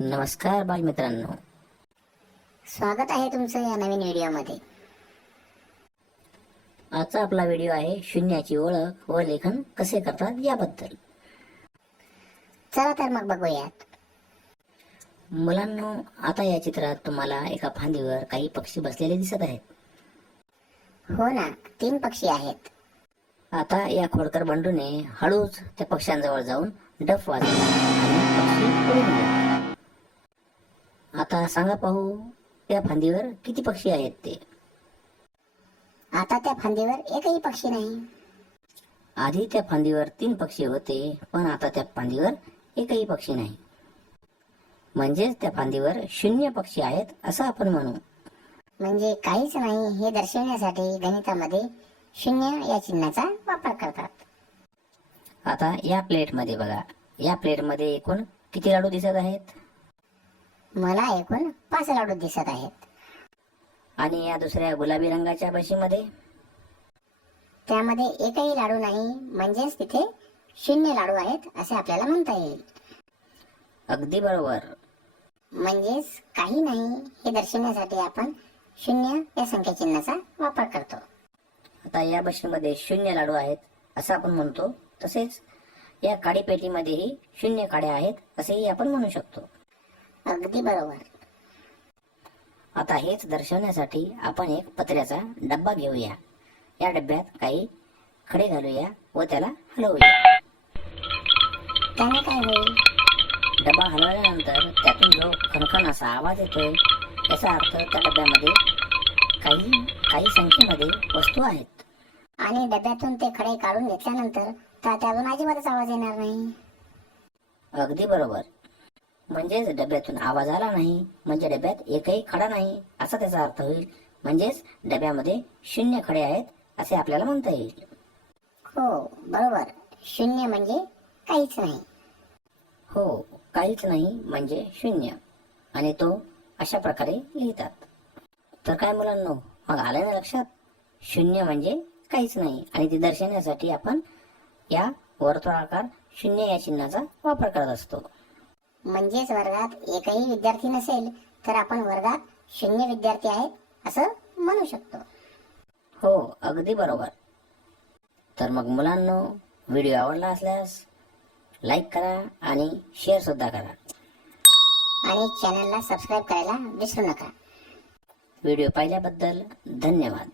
नमस्कार बालमित्रांनो. स्वागत आहे तुमचं या नवीन व्हिडिओमध्ये. आजचा आपला व्हिडिओ आहे शून्याची ओळख व लेखन कसे करतात याबद्दल. चला तर मग बघूयात. मुलांनो आता या चित्रात तुम्हाला एका फांदीवर काही पक्षी बसलेले दिसत आहेत. हो ना तीन पक्षी आहेत. आता या खोडकर बंडूने हळूच त्या पक्ष्यांजवळ जाऊन डफ वाजवला आणि पक्षी. आता सांगा पाहू या फांदीवर किती पक्षी आहेत ते? आता त्या फांदीवर एकही पक्षी नाही. आधी त्या फांदीवर तीन पक्षी होते पण आता त्या फांदीवर एकही पक्षी नाही. म्हणजेच त्या फांदीवर शून्य पक्षी आहेत असं आपण म्हणू. म्हणजे काहीच नाही हे दर्शवण्यासाठी गणितामध्ये शून्य या चिन्हाचा वापर करतात. आता या प्लेटमध्ये बघा. या प्लेटमध्ये एकूण किती लाडू दिसत आहेत? मला एकूण पाच लाडू दिसत आहेत. आणि या दुसऱ्या गुलाबी रंगाच्या बशीमध्ये? त्यामध्ये एकही लाडू नाही म्हणजेच तिथे शून्य लाडू आहेत असे आपल्याला म्हणता येईल. अगदी बरोबर. म्हणजेच काही नाही हे दर्शवण्यासाठी आपण शून्य या संख्या चिन्हाचा वापर करतो. आता या बशीमध्ये शून्य लाडू आहेत असं आपण म्हणतो. तसेच या काडी पेटीमध्येही शून्य काड्या आहेत असेही आपण म्हणू शकतो. अगदी बरोबर. आता हेच दर्शवण्यासाठी आपण एक पत्र्याचा डब्बा घेऊया. या डब्यात काही खडे घालूया व त्याला हलवूया. त्याने काय होईल? डबा हलवल्यानंतर त्यातून जो खणखण असा आवाज येतोय याचा अर्थ त्या डब्यामध्ये काही काही संख्येमध्ये वस्तू आहेत. आणि डब्यातून ते खडे काढून घेतल्यानंतर त्यातून अजिबातच आवाज येणार नाही. अगदी बरोबर. म्हणजेच डब्यातून आवाज आला नाही म्हणजे डब्यात एकही खडा नाही असा त्याचा अर्थ होईल. म्हणजेच डब्यामध्ये शून्य खडे आहेत असे आपल्याला म्हणता येईल. हो बरोबर. शून्य म्हणजे काहीच नाही. हो काहीच नाही म्हणजे शून्य. आणि तो अशा प्रकारे लिहितात. तर काय मुलांनो मग आलं ना लक्षात? शून्य म्हणजे काहीच नाही. आणि ते दर्शवण्यासाठी आपण या वर्तुळाकार शून्य या चिन्हाचा वापर करत असतो. म्हणजेच वर्गात एकही विद्यार्थी नसेल तर आपण वर्गात शून्य विद्यार्थी आहेत असं म्हणू शकतो. हो अगदी बरोबर. तर मग मुलांनो व्हिडिओ आवडला असल्यास लाईक करा आणि शेअर सुद्धा करा. आणि चॅनलला सबस्क्राईब करायला विसरू नका. व्हिडिओ पाहिल्याबद्दल धन्यवाद.